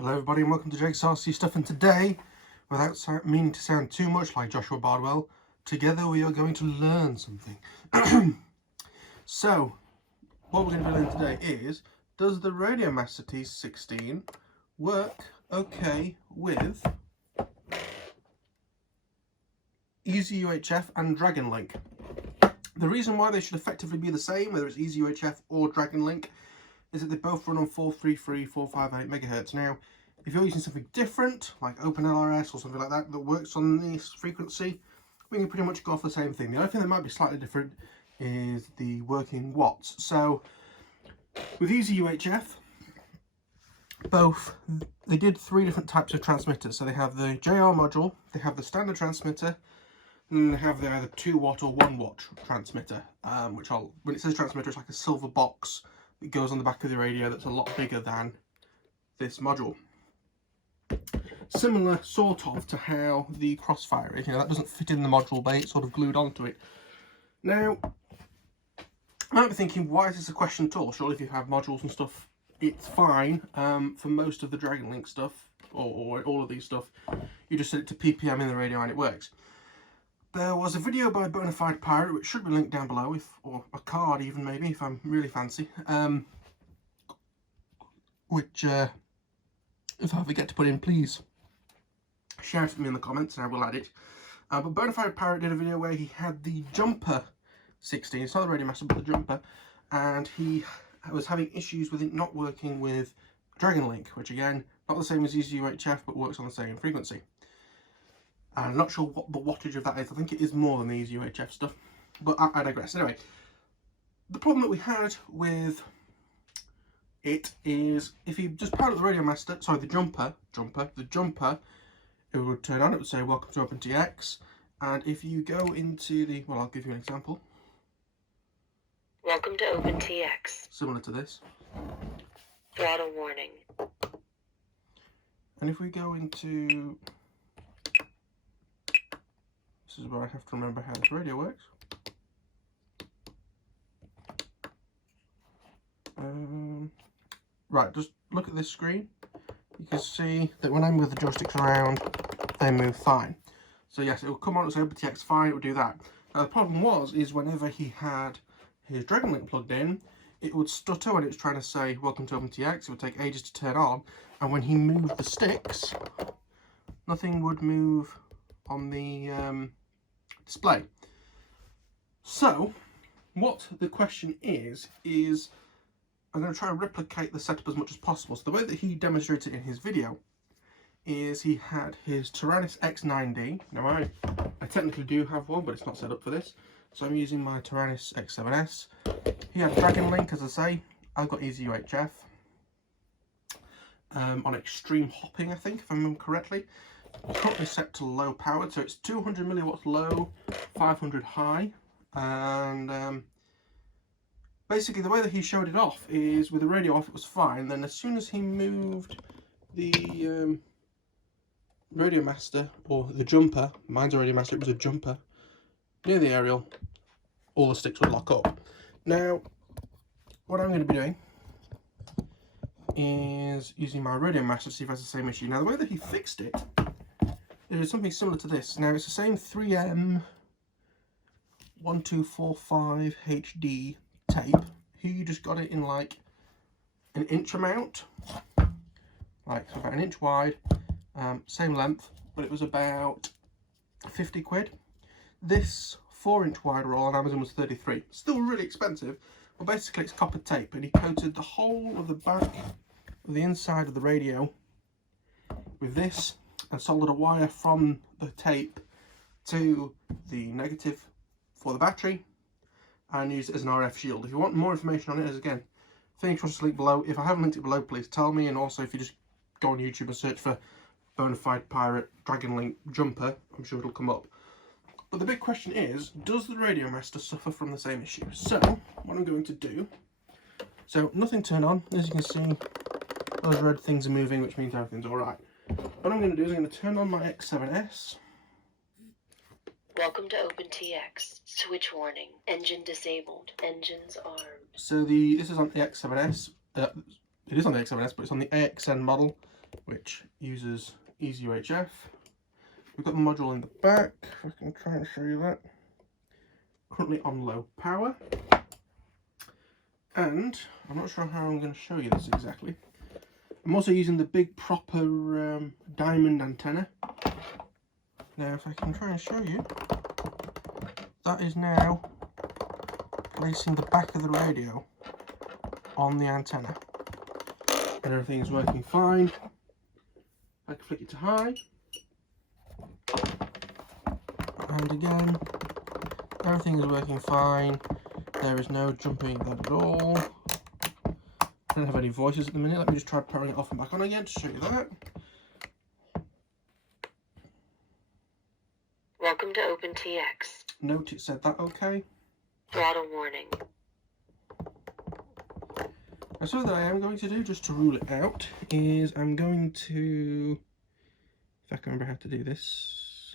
Hello everybody and welcome to Jake's RC Stuff, and today, without meaning to sound too much like Joshua Bardwell, together we are going to learn something. So, what we're going to be learning today is, does the Radiomaster T-16 work okay with EZUHF and DragonLink? The reason why they should effectively be the same, whether it's EZUHF or DragonLink, is that they both run on 433, 458 megahertz. Now, if you're using something different, like Open LRS or something like that, that works on this frequency, we can pretty much go off the same thing. The only thing that might be slightly different is the working watts. So, with EZUHF, they did 3 different types of transmitters. So they have the JR module, they have the standard transmitter, and then they have the either 2 watt or 1 watt transmitter, which when it says transmitter, it's like a silver box that goes on the back of the radio that's a lot bigger than this module. Similar sort of to how the Crossfire is, that doesn't fit in the module bay, it's sort of glued onto it. Now, I might be thinking, why is this a question at all? Surely if you have modules and stuff, it's fine. For most of the DragonLink stuff, or all of these stuff, you just set it to ppm in the radio and it works. There was a video by Bonerfide Pirate, which should be linked down below, or a card even maybe, if I'm really fancy, which, if I forget to put in, please shout at me in the comments and I will add it. But Bonerfide Pirate did a video where he had the Jumper 16, it's not the Radiomaster but the Jumper, and he was having issues with it not working with DragonLink, which again, not the same as EZUHF but works on the same frequency. I'm not sure what the wattage of that is. I think it is more than the EZUHF stuff, but I digress. Anyway, the problem that we had with it is if you just powered up the Radiomaster, sorry, the jumper, it would turn on, it would say welcome to OpenTX, and if you go into the, well, I'll give you an example. Welcome to OpenTX. Similar to this. Throttle warning. And if we go into, this is where I have to remember how this radio works. Right, just look at this screen. You can see that when I move the joysticks around, they move fine. So yes, it will come on as OpenTX fine, it will do that. Now the problem is whenever he had his DragonLink plugged in, it would stutter when it was trying to say welcome to OpenTX, it would take ages to turn on, and when he moved the sticks, nothing would move on the display. So, what the question is I'm going to try and replicate the setup as much as possible. So the way that he demonstrated it in his video is he had his Taranis X9D. Now I technically do have one, but it's not set up for this. So I'm using my Taranis X7S. He had DragonLink, as I say. I've got EZUHF. On extreme hopping, I think, if I remember correctly. Currently set to low powered, so it's 200 milliwatts low, 500 high, and basically the way that he showed it off is with the radio off it was fine, then as soon as he moved the Radiomaster, or the jumper, mine's a Radiomaster, it was a jumper, near the aerial, all the sticks would lock up. Now, what I'm going to be doing is using my Radiomaster to see if it has the same issue. Now the way that he fixed it, there's something similar to this. Now it's the same 3M 1245 HD tape. He just got it in like an inch amount, like about an inch wide, same length, but it was about 50 quid. This 4-inch wide roll on Amazon was 33. Still really expensive, but basically it's copper tape, and he coated the whole of the back of the inside of the radio with this, and soldered a wire from the tape to the negative for the battery and used it as an RF shield. If you want more information on it, as again, fingers crossed, link below. If I haven't linked it below, please tell me, and also if you just go on YouTube and search for Bonerfide Pirate DragonLink Jumper, I'm sure it'll come up. But the big question is, does the Radiomaster suffer from the same issue? So what I'm going to do, so nothing turned on, as you can see those red things are moving, which means everything's alright. What I'm going to do is I'm going to turn on my X7S. Welcome to OpenTX. Switch warning. Engine disabled. Engines armed. So this is on the X7S. It is on the X7S, but it's on the AXN model. which uses EZUHF. We've got the module in the back, if I can try and show you that. Currently on low power. And I'm not sure how I'm going to show you this exactly. I'm also using the big proper diamond antenna. Now if I can try and show you, that is now placing the back of the radio on the antenna. And everything is working fine. I can flick it to high. And again, everything is working fine. There is no jumping that at all. I don't have any voices at the minute. Let me just try powering it off and back on again to show you that. Welcome to OpenTX. Note it said that okay. Throttle warning. And so that I am going to do, just to rule it out, is I'm going to, if I can remember how to do this.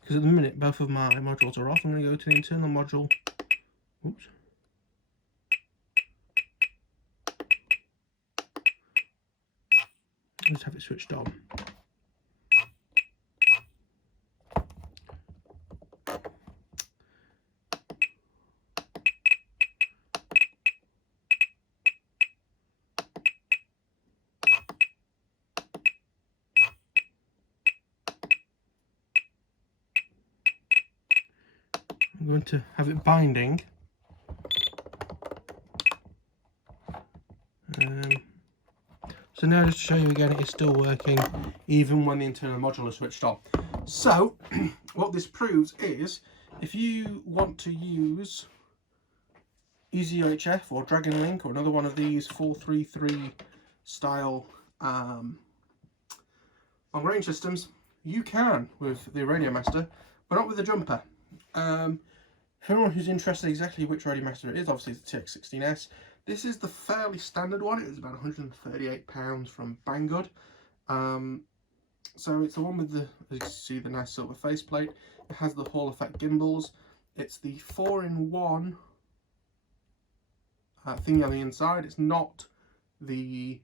Because at the minute both of my modules are off, I'm going to go to the internal module. Oops. Just have it switched on. I'm going to have it binding. So now just to show you again, it is still working even when the internal module is switched on. So what this proves is if you want to use EZUHF or DragonLink or another one of these 433 style long range systems, you can with the Radiomaster, but not with the jumper. For anyone who's interested exactly which Radiomaster it is, obviously it's the T-16s. This is the fairly standard one. It is about £138 from Banggood. So it's the one with the, as you can see, the nice silver faceplate. It has the Hall effect gimbals. It's the 4-in-1 thingy on the inside. It's not the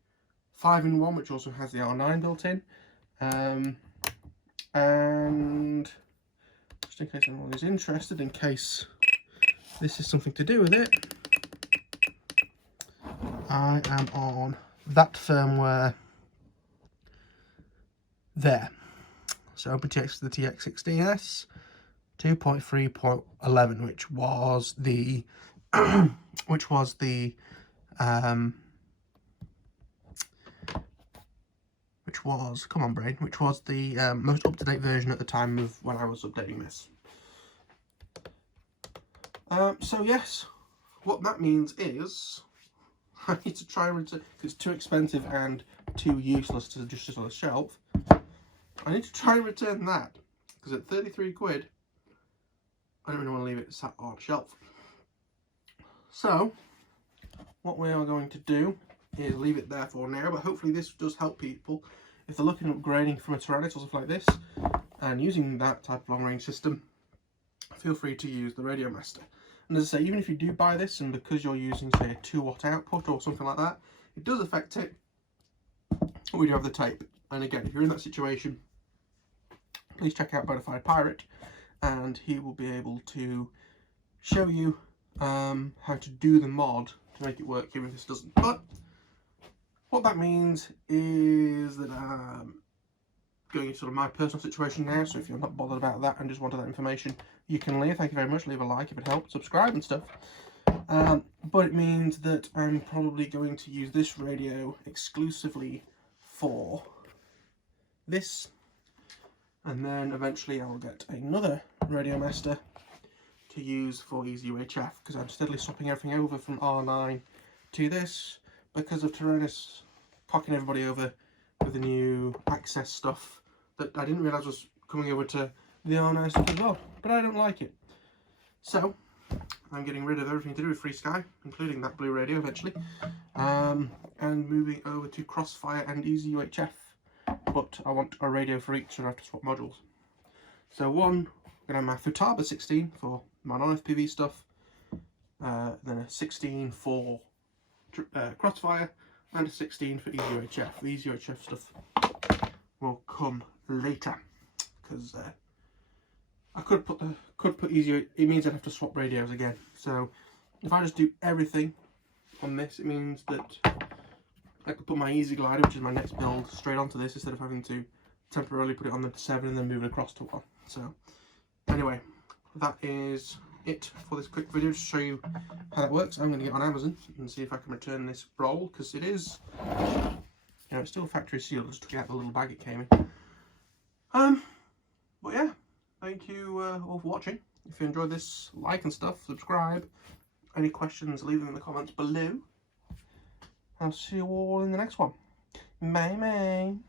5-in-1, which also has the R9 built in. And just in case anyone is interested, in case this is something to do with it, I am on that firmware there. So OpenTX the TX16s 2.3.11, which was the come on brain, which was the most up-to-date version at the time of when I was updating this. So yes, what that means is I need to try and return, because it's too expensive and too useless to just sit on a shelf. I need to try and return that, because at 33 quid, I don't really want to leave it sat on a shelf. So, what we are going to do is leave it there for now, but hopefully this does help people. If they're looking at upgrading from a Tyrannis or something like this, and using that type of long range system, feel free to use the Radiomaster. And as I say, even if you do buy this, and because you're using, say, a 2-watt output or something like that, it does affect it. We do have the tape. And again, if you're in that situation, please check out Bonerfide Pirate, and he will be able to show you how to do the mod to make it work, even if this doesn't. But what that means is that I'm going into sort of my personal situation now, so if you're not bothered about that and just wanted that information, you can leave. Thank you very much. Leave a like if it helped, subscribe and stuff. But it means that I'm probably going to use this radio exclusively for this, and then eventually I will get another Radiomaster to use for EZUHF, because I'm steadily swapping everything over from R9 to this because of Tyrannis cocking everybody over with the new access stuff that I didn't realise was coming over to the R9 stuff as well, but I don't like it. So I'm getting rid of everything to do with FreeSky, including that blue radio eventually, and moving over to Crossfire and EZUHF. But I want a radio for each, so I have to swap modules. So one, I'm going to have my Futaba 16 for my non-FPV stuff, then a 16 for Crossfire, and a 16 for EZUHF. The EZUHF stuff will come later, because I could put EZUHF, it means I'd have to swap radios again. So if I just do everything on this, it means that I could put my Easy Glider, which is my next build, straight onto this instead of having to temporarily put it on the 7 and then move it across to 1. So anyway, that is it for this quick video, just to show you how that works. I'm going to get on Amazon and see if I can return this roll, because it is, you know, it's still factory sealed. I just took it out of the little bag it came in. But yeah, thank you all for watching. If you enjoyed this, like and stuff, subscribe. Any questions, leave them in the comments below. I'll see you all in the next one. Bye bye.